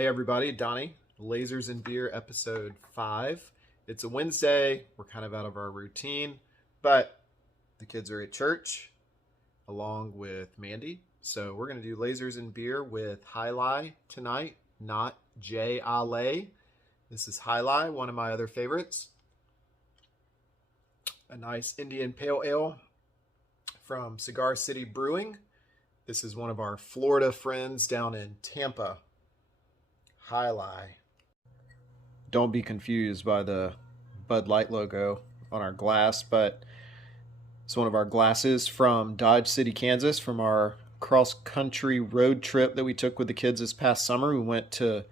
Hey everybody, Donnie, Lasers and Beer episode 5. It's a Wednesday. We're kind of out of our routine, but the kids are at church along with Mandy. So we're going to do Lasers and Beer with Hi-Lai tonight, not Jai Alai. This is Hi-Lai, one of my other favorites. A nice Indian Pale Ale from Cigar City Brewing. This is one of our Florida friends down in Tampa. Hi-Lai. Don't be confused by the Bud Light logo on our glass, but it's one of our glasses from Dodge City, Kansas, from our cross-country road trip that we took with the kids this past summer. We went to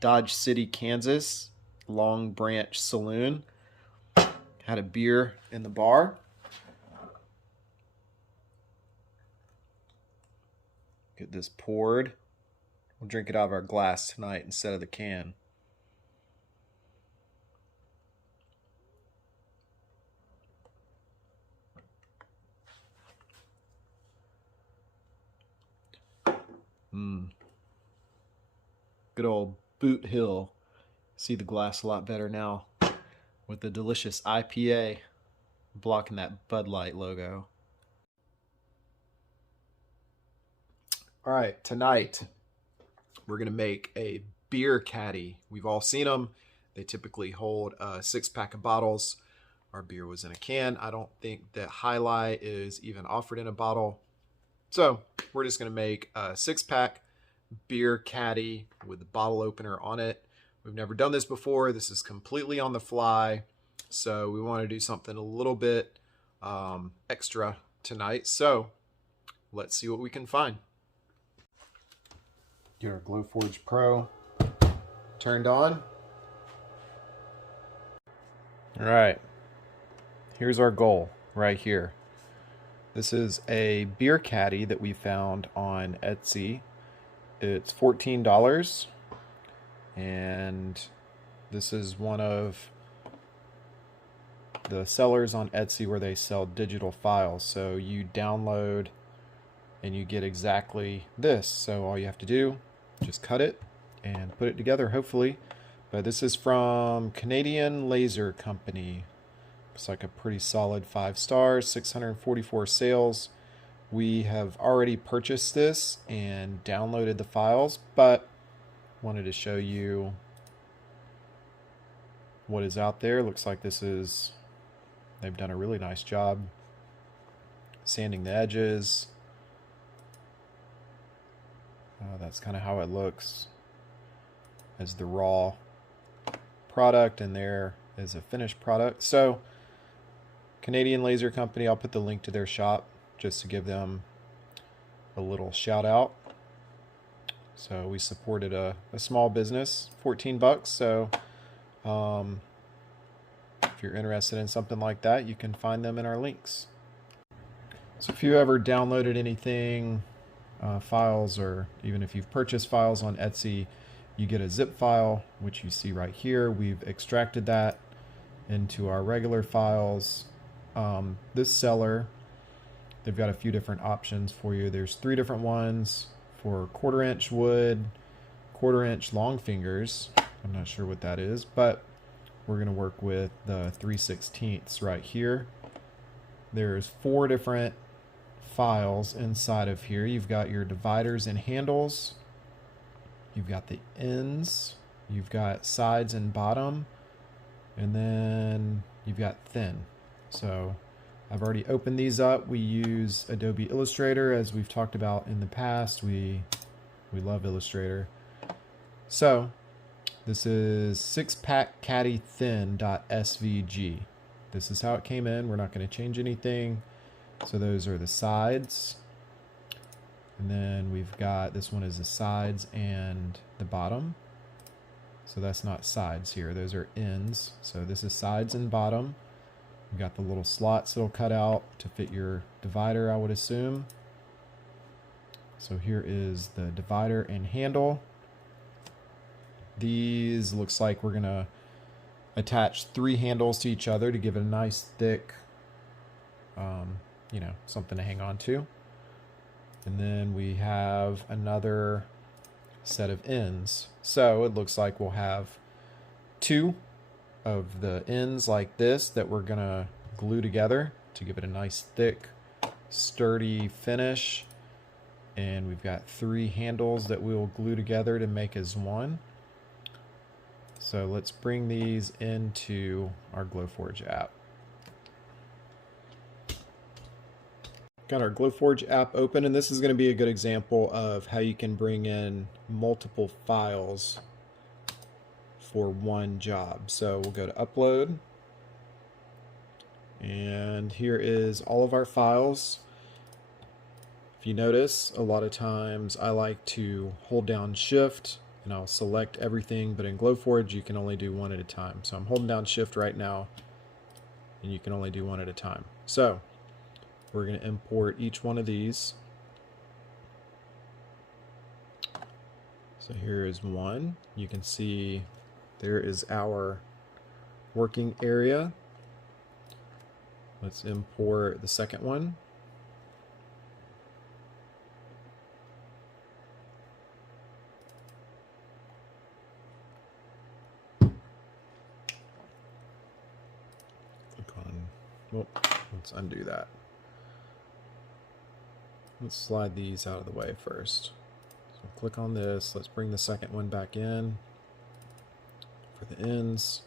Dodge City, Kansas, Long Branch Saloon. Had a beer in the bar. Get this poured. We'll drink it out of our glass tonight instead of the can. Good old Boot Hill. See the glass a lot better now with the delicious IPA blocking that Bud Light logo. All right, tonight we're going to make a beer caddy. We've all seen them. They typically hold a 6-pack of bottles. Our beer was in a can. I don't think that Hi-Lai is even offered in a bottle. So we're just going to make a 6-pack beer caddy with the bottle opener on it. We've never done this before. This is completely on the fly. So we want to do something a little bit extra tonight. So let's see what we can find. Get our Glowforge Pro turned on. All right, here's our goal right here. This is a beer caddy that we found on Etsy. It's $14, and this is one of the sellers on Etsy where they sell digital files. So you download and you get exactly this. So all you have to do, just cut it and put it together, hopefully. But this is from Canadian Laser Company. Looks like a pretty solid 5 stars, 644 sales. We have already purchased this and downloaded the files, but wanted to show you what is out there. Looks like they've done a really nice job sanding the edges. That's kind of how it looks as the raw product, and there is a finished product. So Canadian Laser Company, I'll put the link to their shop just to give them a little shout out. So we supported a small business, 14 bucks. So if you're interested in something like that, you can find them in our links. So if you ever downloaded anything, files, or even if you've purchased files on Etsy, you get a zip file, which you see right here. We've extracted that into our regular files. This seller, they've got a few different options for you. There's 3 different ones for 1/4-inch wood, 1/4-inch long fingers. I'm not sure what that is, but we're going to work with the 3/16 right here. There's 4 different files inside of here. You've got your dividers and handles. You've got the ends. You've got sides and bottom. And then you've got thin. So I've already opened these up. We use Adobe Illustrator, as we've talked about in the past. We love Illustrator. So this is 6-pack caddy thin.svg. This is how it came in. We're not going to change anything. So those are the sides. And then we've got, this one is the sides and the bottom. So that's not sides here. Those are ends. So this is sides and bottom. We've got the little slots that'll cut out to fit your divider, I would assume. So here is the divider and handle. These looks like we're going to attach 3 handles to each other to give it a nice thick, something to hang on to. And then we have another set of ends. So it looks like we'll have two of the ends like this that we're gonna glue together to give it a nice thick, sturdy finish. And we've got 3 handles that we will glue together to make as one. So let's bring these into our Glowforge app. Got our Glowforge app open, and this is going to be a good example of how you can bring in multiple files for one job. So we'll go to Upload, and here is all of our files. If you notice, a lot of times I like to hold down Shift and I'll select everything, but in Glowforge you can only do one at a time. So I'm holding down Shift right now, and you can only do one at a time. So we're going to import each one of these. So here is one. You can see there is our working area. Let's import the second one. Click on, well, let's undo that. Let's slide these out of the way first. So click on this. Let's bring the second one back in for the ends.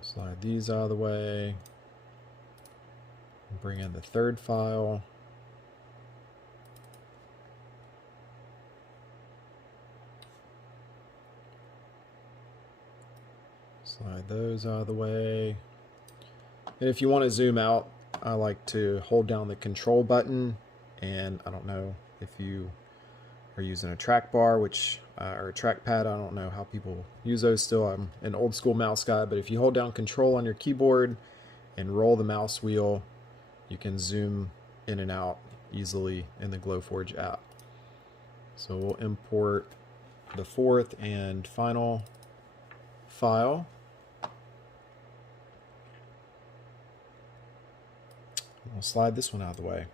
Slide these out of the way. Bring in the third file. Slide those out of the way. And if you want to zoom out, I like to hold down the control button, and I don't know if you are using a trackbar, or a trackpad. I don't know how people use those still. I'm an old school mouse guy, but if you hold down control on your keyboard and roll the mouse wheel, you can zoom in and out easily in the Glowforge app. So we'll import the fourth and final file. We'll slide this one out of the way.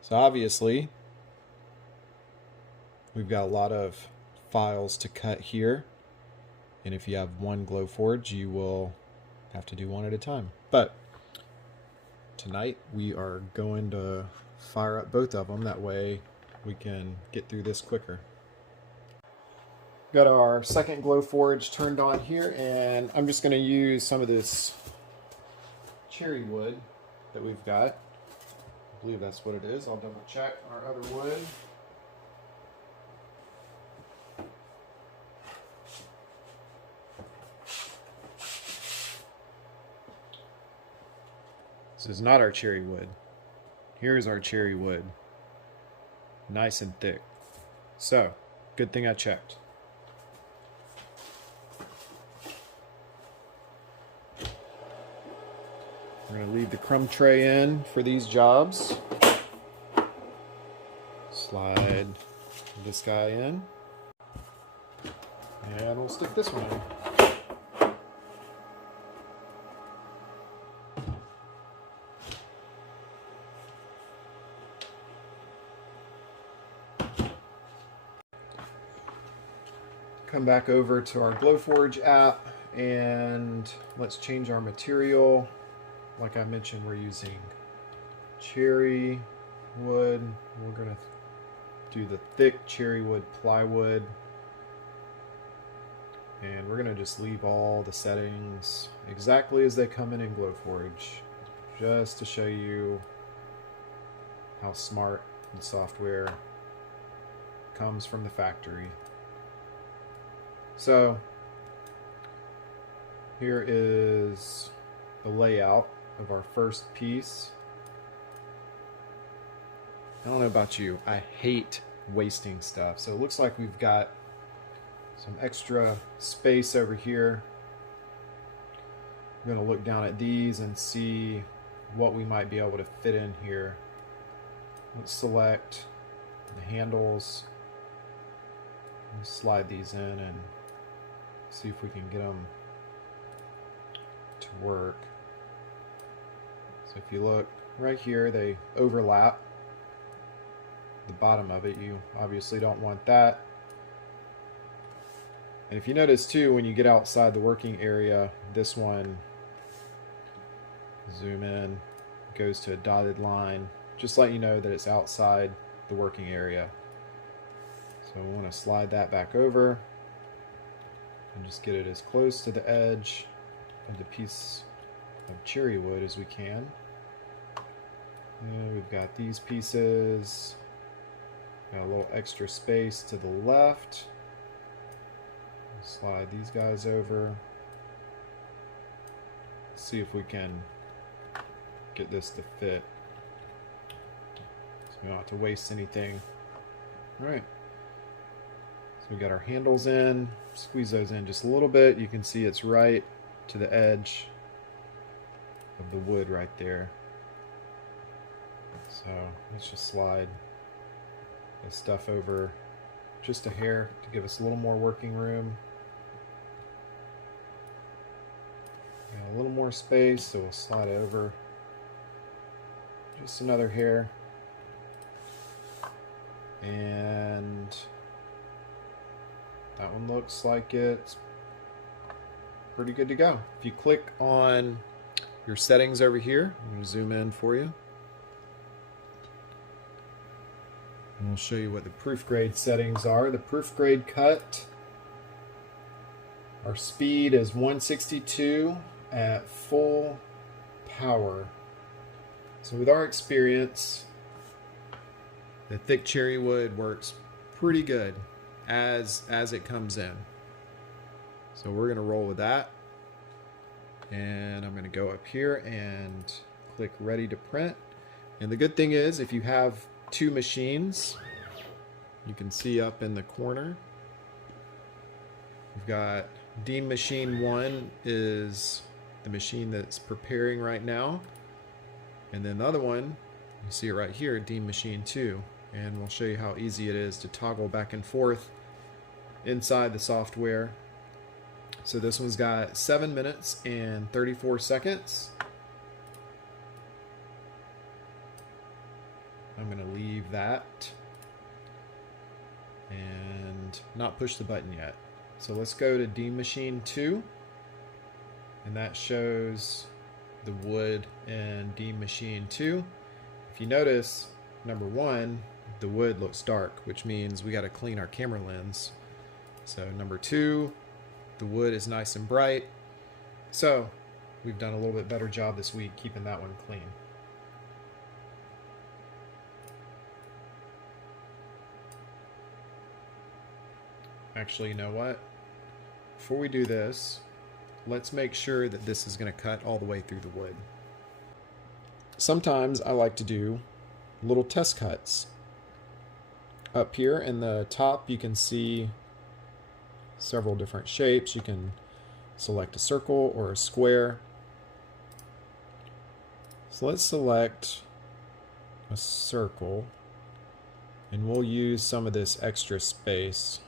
So obviously, we've got a lot of files to cut here, and if you have one Glowforge, you will have to do one at a time. But tonight we are going to fire up both of them, that way we can get through this quicker. Got our second Glowforge turned on here, and I'm just going to use some of this cherry wood that we've got. I believe that's what it is. I'll double check our other wood. This is not our cherry wood. Here's our cherry wood. Nice and thick. So, good thing I checked. We're going to leave the crumb tray in for these jobs. Slide this guy in. And we'll stick this one in. Come back over to our Glowforge app, and let's change our material. Like I mentioned, we're using cherry wood. We're going to do the thick cherry wood plywood. And we're going to just leave all the settings exactly as they come in Glowforge, just to show you how smart the software comes from the factory. So here is the layout of our first piece. I don't know about you, I hate wasting stuff. So it looks like we've got some extra space over here. I'm going to look down at these and see what we might be able to fit in here. Let's select the handles. Let's slide these in and see if we can get them to work. So if you look right here, they overlap the bottom of it. You obviously don't want that. And if you notice too, when you get outside the working area, this one, zoom in, goes to a dotted line, just let you know that it's outside the working area. So we want to slide that back over and just get it as close to the edge of the piece of cherry wood as we can. And we've got these pieces, got a little extra space to the left. Slide these guys over. See if we can get this to fit, so we don't have to waste anything. All right, so we got our handles in. Squeeze those in just a little bit. You can see it's right to the edge of the wood right there. So let's just slide this stuff over just a hair to give us a little more working room. Got a little more space, so we'll slide it over just another hair. And that one looks like it's pretty good to go. If you click on your settings over here, I'm going to zoom in for you. And we'll show you what the proof grade settings are. The proof grade cut, our speed is 162 at full power. So with our experience, the thick cherry wood works pretty good as it comes in. So we're gonna roll with that. And I'm gonna go up here and click ready to print. And the good thing is, if you have two machines, you can see up in the corner, we've got Dean Machine 1 is the machine that's preparing right now. And then the other one, you see it right here, Dean Machine 2. And we'll show you how easy it is to toggle back and forth inside the software. So this one's got 7 minutes and 34 seconds. I'm going to leave that and not push the button yet. So let's go to Dean Machine 2, and that shows the wood in Dean Machine 2. If you notice, number one, the wood looks dark, which means we got to clean our camera lens. So number two, the wood is nice and bright. So we've done a little bit better job this week keeping that one clean. Actually, you know what? Before we do this, let's make sure that this is going to cut all the way through the wood. Sometimes I like to do little test cuts. Up here in the top, you can see several different shapes. You can select a circle or a square. So let's select a circle, and we'll use some of this extra space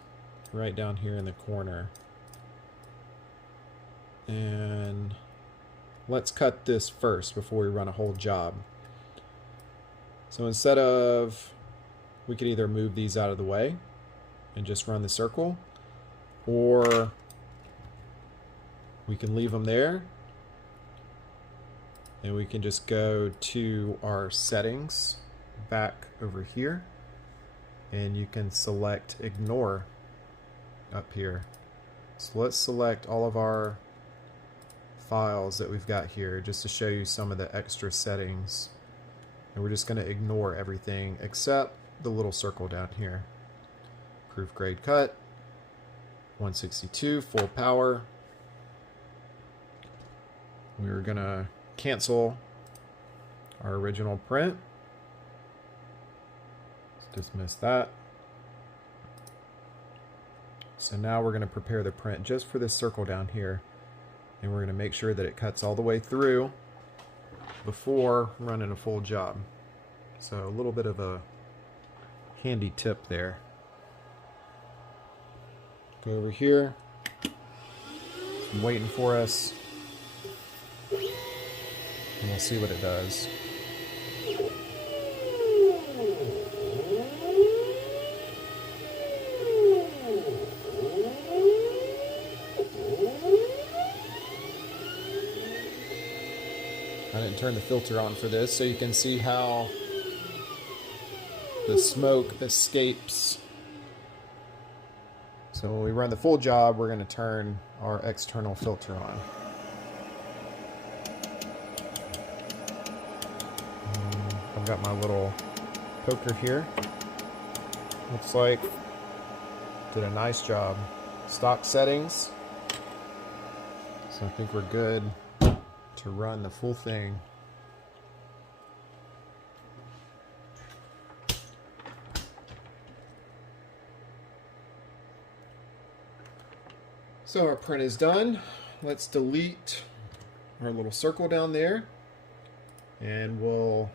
right down here in the corner. And let's cut this first before we run a whole job. So instead of, we could either move these out of the way and just run the circle, or we can leave them there and we can just go to our settings back over here, and you can select ignore up here. So let's select all of our files that we've got here just to show you some of the extra settings, and we're just going to ignore everything except the little circle down here. Proof grade cut, 162 full power. We're going to cancel our original print. Let's dismiss that. So now we're going to prepare the print just for this circle down here, and we're going to make sure that it cuts all the way through before running a full job. So a little bit of a handy tip there. Go over here. I'm waiting for us. and we'll see what it does. I didn't turn the filter on for this, so you can see how the smoke escapes. So when we run the full job, we're going to turn our external filter on. I've got my little poker here. Looks like did a nice job. Stock settings. So I think we're good to run the full thing. So our print is done. Let's delete our little circle down there, and we'll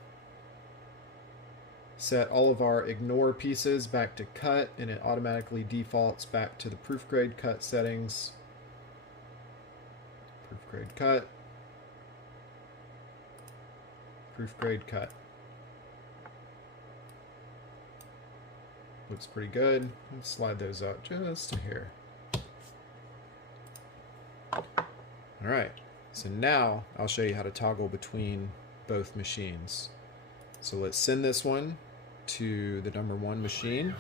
set all of our ignore pieces back to cut, and it automatically defaults back to the proof grade cut settings. Proof grade cut. Proof grade cut. Looks pretty good. Let's slide those up just to here. Alright, so now I'll show you how to toggle between both machines. So let's send this one to the number 1 machine.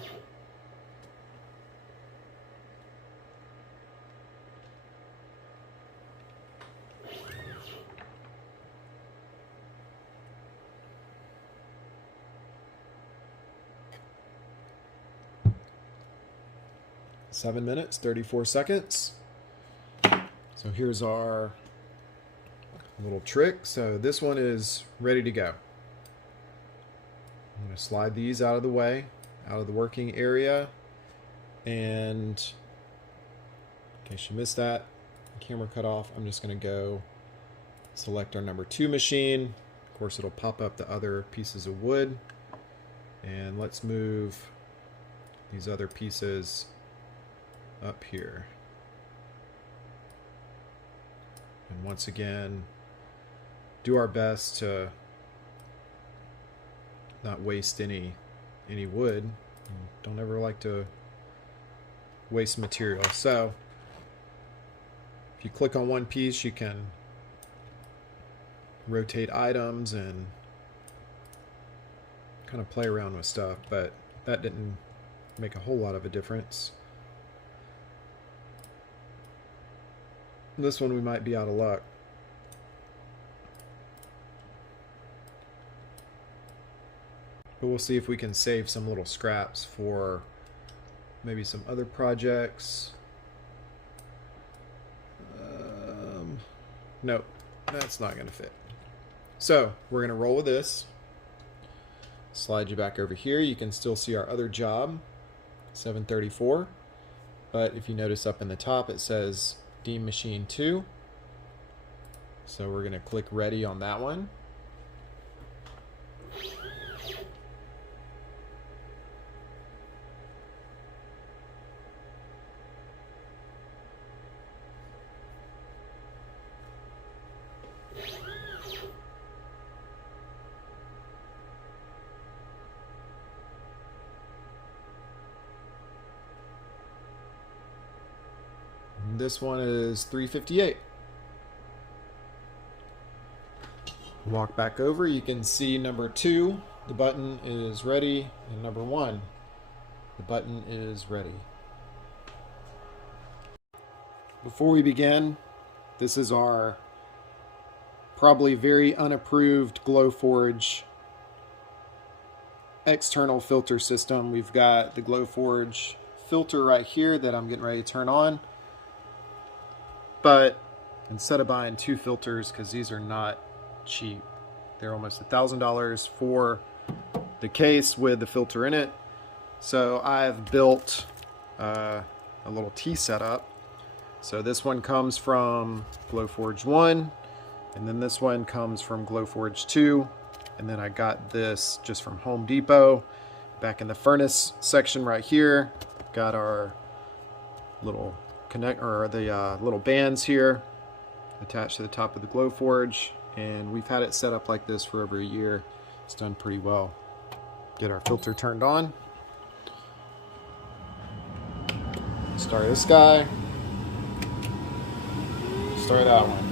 Seven minutes, 34 seconds. So here's our little trick. So this one is ready to go. I'm going to slide these out of the way, out of the working area. And in case you missed that, camera cut off, I'm just going to go select our number 2 machine. Of course, it'll pop up the other pieces of wood. And let's move these other pieces up here. And once again, do our best to not waste any wood. Don't ever like to waste material. So if you click on one piece, you can rotate items and kind of play around with stuff, but that didn't make a whole lot of a difference. This one we might be out of luck. But we'll see if we can save some little scraps for maybe some other projects. Nope, that's not going to fit. So we're going to roll with this. Slide you back over here. You can still see our other job, 734. But if you notice up in the top, it says Deem Machine 2. So we're going to click Ready on that one. This one is 358. Walk back over, you can see number 2, the button is ready, and number 1, the button is ready. Before we begin, this is our probably very unapproved Glowforge external filter system. We've got the Glowforge filter right here that I'm getting ready to turn on. But instead of buying 2 filters, because these are not cheap, they're almost $1,000 for the case with the filter in it. So I've built a little T setup. So this one comes from Glowforge 1, and then this one comes from Glowforge 2, and then I got this just from Home Depot. Back in the furnace section right here, got our little little bands here attached to the top of the Glowforge, and we've had it set up like this for over a year. It's done pretty well. Get our filter turned on. Start this guy. Start that one.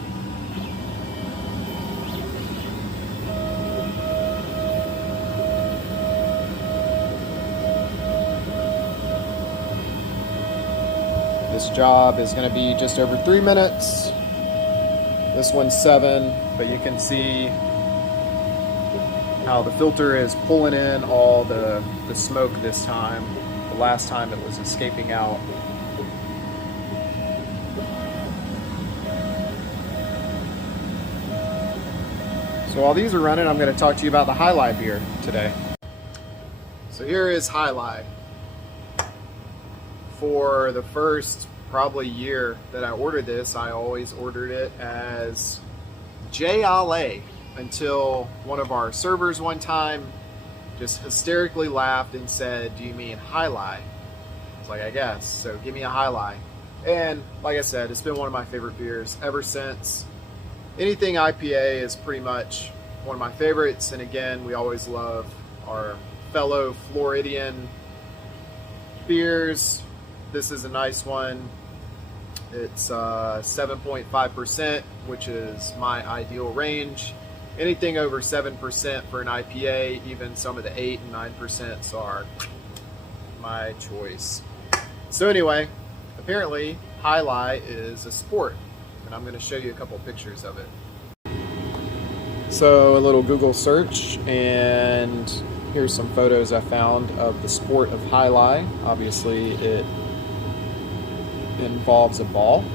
This job is going to be just over 3 minutes. This one's 7, but you can see how the filter is pulling in all the smoke this time. The last time it was escaping out. So while these are running, I'm going to talk to you about the Hi-Lai beer today. So here is Hi-Lai. For the first probably year that I ordered this, I always ordered it as Jai Alai until one of our servers one time just hysterically laughed and said, "Do you mean Hi-Lai?" I was like, "I guess, so give me a Hi-Lai." And like I said, it's been one of my favorite beers ever since. Anything IPA is pretty much one of my favorites, and again, we always love our fellow Floridian beers. This is a nice one. It's 7.5%, which is my ideal range. Anything over 7% for an IPA, even some of the 8 and 9% are my choice. So anyway, apparently Hi-Lai is a sport, and I'm going to show you a couple pictures of it. So a little Google search, and here's some photos I found of the sport of Hi-Lai. Obviously it involves a ball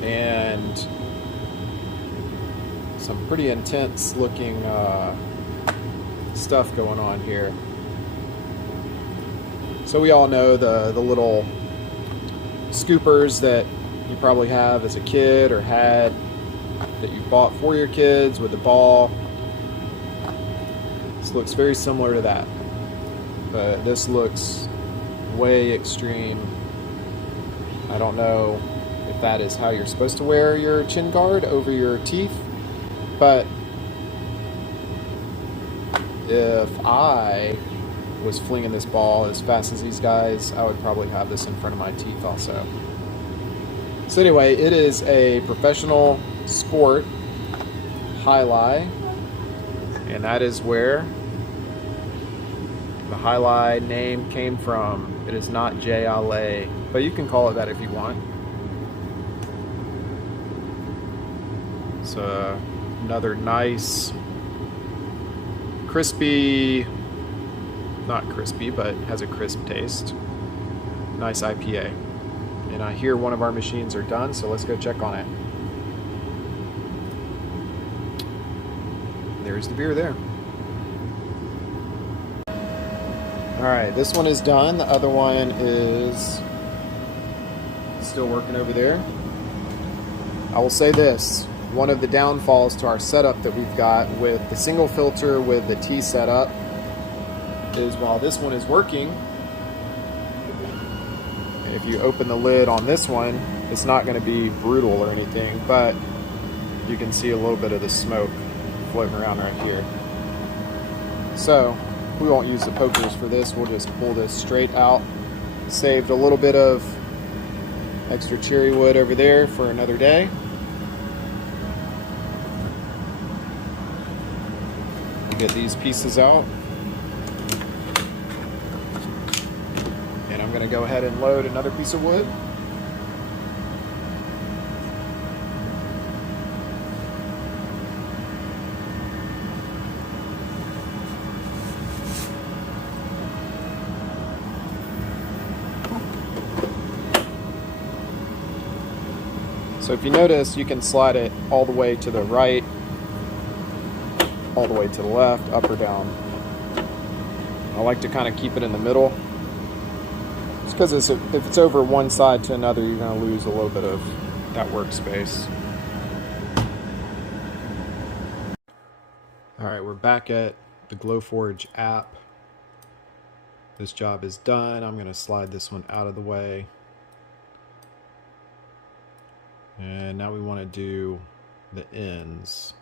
and some pretty intense looking stuff going on here. So we all know the little scoopers that you probably have as a kid or had that you bought for your kids with the ball. This looks very similar to that, but this looks way extreme. I don't know if that is how you're supposed to wear your chin guard over your teeth, but if I was flinging this ball as fast as these guys, I would probably have this in front of my teeth also. So anyway, it is a professional sport, Hi-Lai, and that is where the Hi-Lai name came from. It is not Jai Alai, but you can call it that if you want. It's another nice, crispy, not crispy, but has a crisp taste. Nice IPA. And I hear one of our machines are done, so let's go check on it. There's the beer there. Alright, this one is done. The other one is still working over there. I will say this, one of the downfalls to our setup that we've got with the single filter with the T setup is while this one is working, and if you open the lid on this one, it's not going to be brutal or anything, but you can see a little bit of the smoke floating around right here. So we won't use the pokers for this, we'll just pull this straight out. Saved a little bit of extra cherry wood over there for another day. Get these pieces out. And I'm going to go ahead and load another piece of wood. So if you notice, you can slide it all the way to the right, all the way to the left, up or down. I like to kind of keep it in the middle. Just because if it's over one side to another, you're going to lose a little bit of that workspace. Alright, we're back at the Glowforge app. This job is done. I'm going to slide this one out of the way. And now we want to do the ends.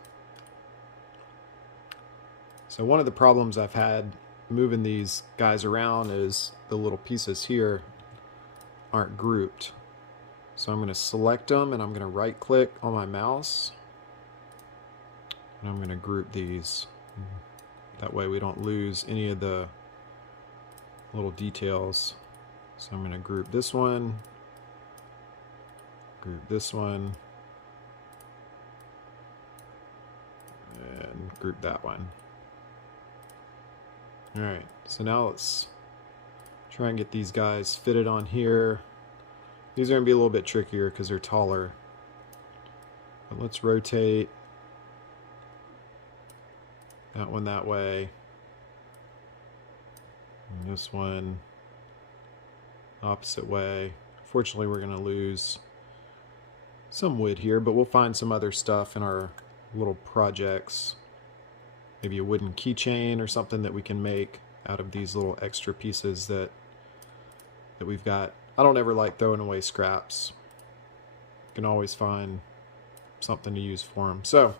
So one of the problems I've had moving these guys around is the little pieces here aren't grouped. So I'm going to select them and I'm going to right click on my mouse and I'm going to group these. That way we don't lose any of the little details. So I'm going to group this one, group this one, and group that one. Alright, so now let's try and get these guys fitted on here. These are going to be a little bit trickier because they're taller. But let's rotate that one that way. And this one opposite way. Fortunately, we're going to lose some wood here, but we'll find some other stuff in our little projects. Maybe a wooden keychain or something that we can make out of these little extra pieces that we've got. I don't ever like throwing away scraps. You can always find something to use for them. So,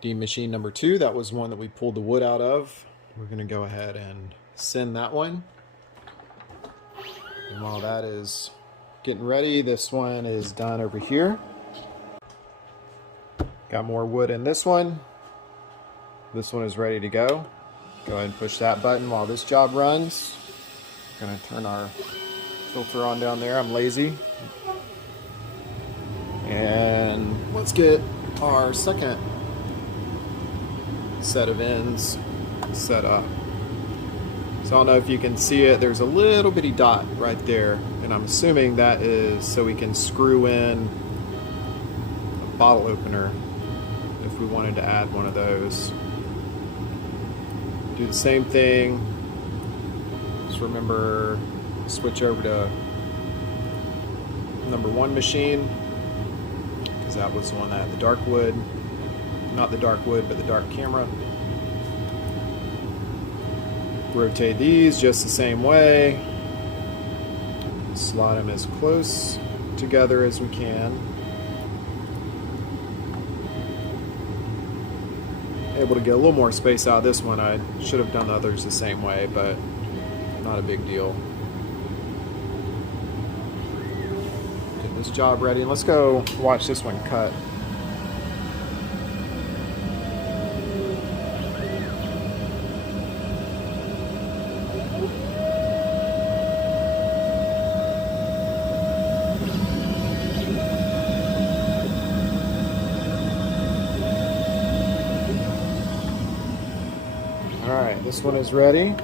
D machine number 2, that was one that we pulled the wood out of. We're going to go ahead and send that one. And while that is getting ready, this one is done over here. Got more wood in this one. This one is ready to go. Go ahead and push that button while this job runs. We're going to turn our filter on down there. I'm lazy. And let's get our second set of ends set up. So I don't know if you can see it. There's a little bitty dot right there. And I'm assuming that is so we can screw in a bottle opener if we wanted to add one of those. Do the same thing. Just remember, switch over to number 1 machine, because that was the one that had the dark wood. Not the dark wood, but the dark camera. Rotate these just the same way. Slide them as close together as we can. Able to get a little more space out of this one. I should have done the others the same way, but not a big deal. Get this job ready, and let's go watch this one cut. Alright, this one is ready.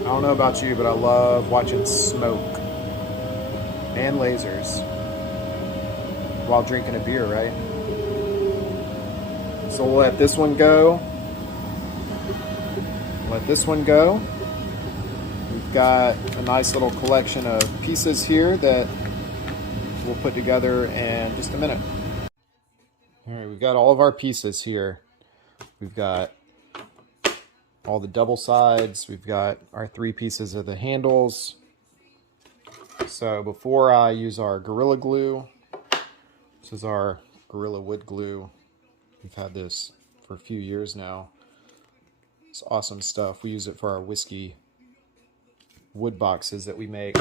I don't know about you, but I love watching smoke and lasers while drinking a beer, right? So we'll let this one go. Let this one go. We've got a nice little collection of pieces here that we'll put together in just a minute. Alright, we've got all of our pieces here. We've got all the double sides. We've got our 3 pieces of the handles. So before I use our Gorilla Glue, this is our Gorilla Wood Glue. We've had this for a few years now. It's awesome stuff. We use it for our whiskey wood boxes that we make.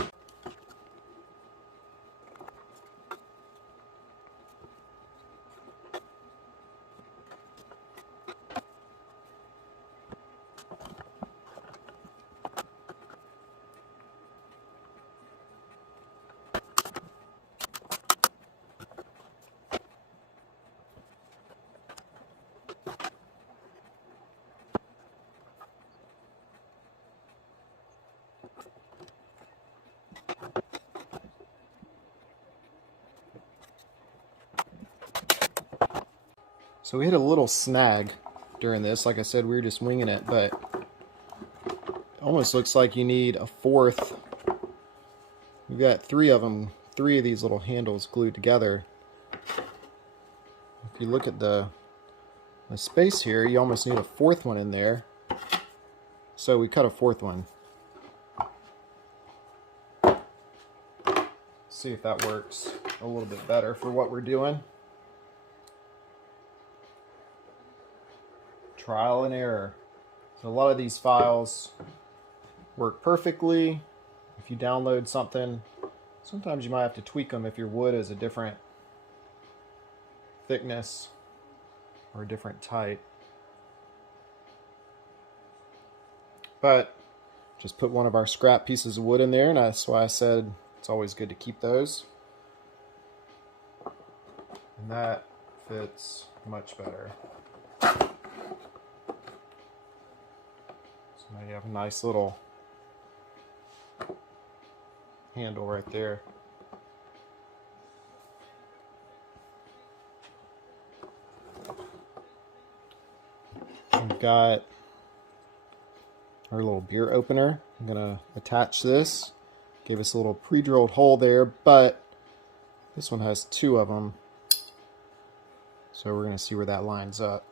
So we hit a little snag during this. Like I said, we were just winging it, but it almost looks like you need a 4th. We've got 3 of them, 3 of these little handles glued together. If you look at the space here, you almost need a 4th one in there. So we cut a fourth one. See if that works a little bit better for what we're doing. Trial and error. So a lot of these files work perfectly. If you download something, sometimes you might have to tweak them if your wood is a different thickness or a different type. But just put one of our scrap pieces of wood in there, and that's why I said it's always good to keep those. And that fits much better. So now you have a nice little handle right there. We've got our little beer opener. I'm gonna attach this. Gave us a little pre-drilled hole there, but this one has two of them. So we're gonna see where that lines up.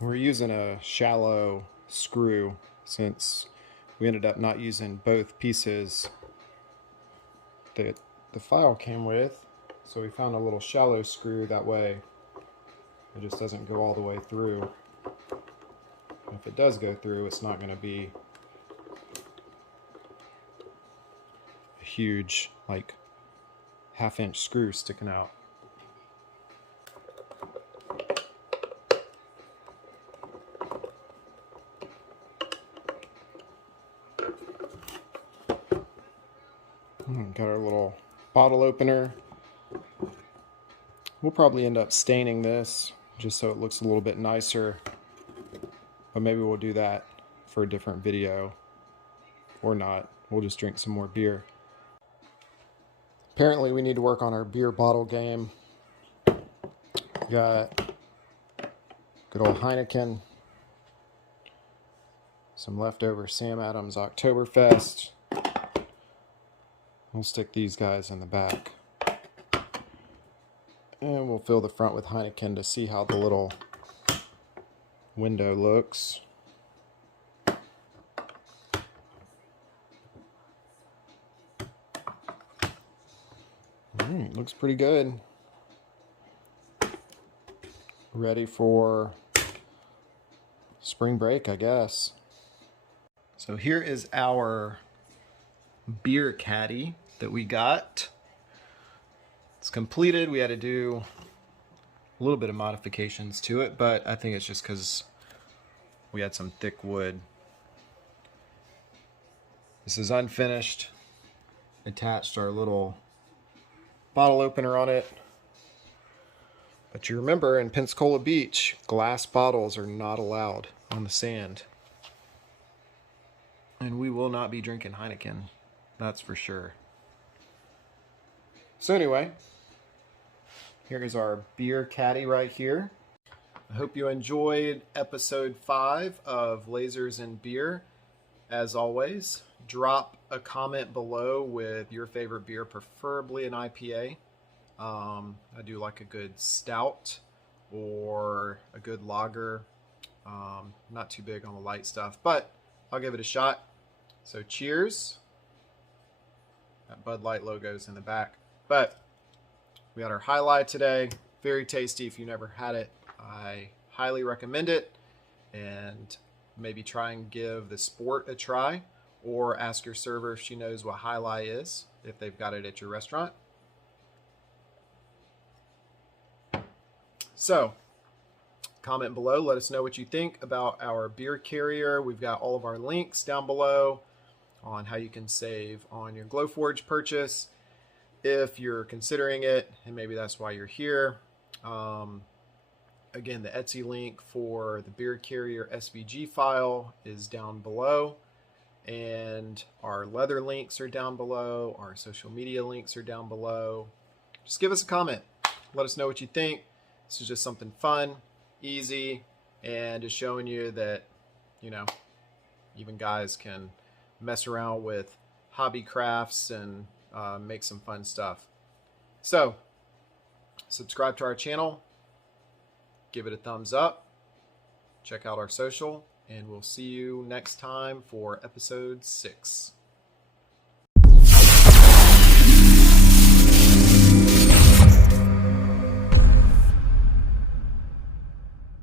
We're using a shallow screw since we ended up not using both pieces that the file came with. So we found a little shallow screw, that way it just doesn't go all the way through. And if it does go through, it's not going to be a huge, like, half-inch screw sticking out. Got our little bottle opener. We'll probably end up staining this just so it looks a little bit nicer, but maybe we'll do that for a different video or not. We'll just drink some more beer. Apparently we need to work on our beer bottle game. Got good old Heineken, some leftover Sam Adams Oktoberfest. We'll stick these guys in the back. And we'll fill the front with Heineken to see how the little window looks. Looks pretty good. Ready for spring break, I guess. So here is our beer caddy that we got. It's completed. We had to do a little bit of modifications to it, but I think it's just because we had some thick wood. This is unfinished. Attached our little bottle opener on it. But you remember, in Pensacola Beach, glass bottles are not allowed on the sand. And we will not be drinking Heineken. That's for sure. So anyway, here is our beer caddy right here. I hope you enjoyed episode 5 of Lasers and Beer. As always, drop a comment below with your favorite beer, preferably an IPA. I do like a good stout or a good lager. Not too big on the light stuff, but I'll give it a shot. So cheers. That Bud Light logo's in the back. But we had our Hi-Lai today. Very tasty. If you never had it, I highly recommend it. And maybe try and give the Sport a try, or ask your server if she knows what Hi-Lai is, if they've got it at your restaurant. So, comment below. Let us know what you think about our beer carrier. We've got all of our links down below on how you can save on your Glowforge purchase if you're considering it, and maybe that's why you're here. Again, the Etsy link for the beer carrier SVG file is down below, and our leather links are down below. Our social media links are down below. Just give us a comment. Let us know what you think. This is just something fun, easy, and just showing you that, you know, even guys can mess around with hobby crafts and make some fun stuff. So, subscribe to our channel, give it a thumbs up, check out our social, and we'll see you next time for episode 6.